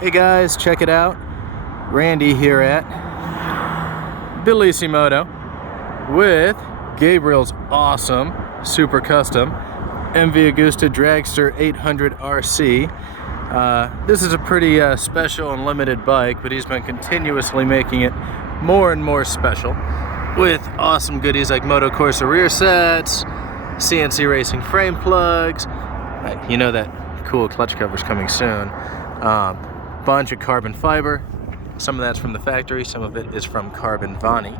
Hey guys, check it out. Randy here at BellissiMoto with Gabriel's awesome, super custom MV Agusta Dragster 800 RC. This is a pretty special and limited bike, but he's been continuously making it more and more special with awesome goodies like Moto Corsa rear sets, CNC racing frame plugs, you know that cool clutch cover's coming soon, bunch of carbon fiber. Some of that's from the factory, some of it is from Carbon Vani.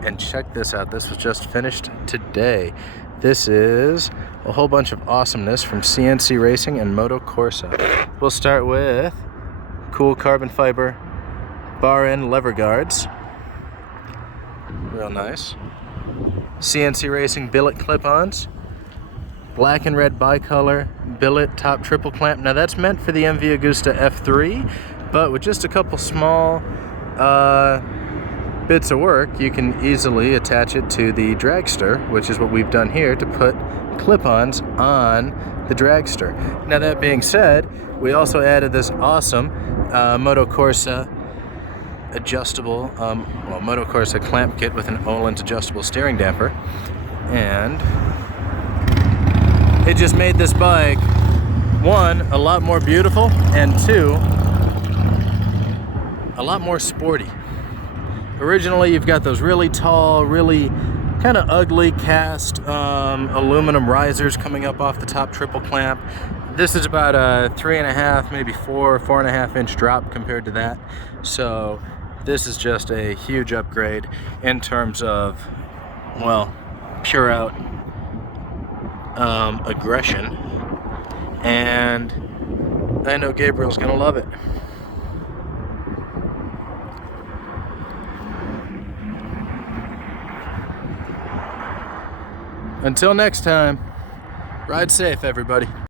And check this out, this was just finished today. This is a whole bunch of awesomeness from CNC Racing and Moto Corsa. We'll start with cool carbon fiber bar end lever guards. Real nice. CNC Racing billet clip-ons. Black and red bicolor billet top triple clamp. Now that's meant for the MV Agusta F3, but with just a couple small bits of work, you can easily attach it to the Dragster, which is what we've done here to put clip-ons on the Dragster. Now that being said, we also added this awesome Moto Corsa adjustable, Moto Corsa clamp kit with an Öhlins adjustable steering damper, and it just made this bike, one, a lot more beautiful, and two, a lot more sporty. Originally, you've got those really tall, really kind of ugly cast aluminum risers coming up off the top triple clamp. This is about a 3.5, maybe 4.5 inch drop compared to that. So this is just a huge upgrade in terms of, well, pure out aggression, and I know Gabriel's gonna love it. Until next time, ride safe, everybody.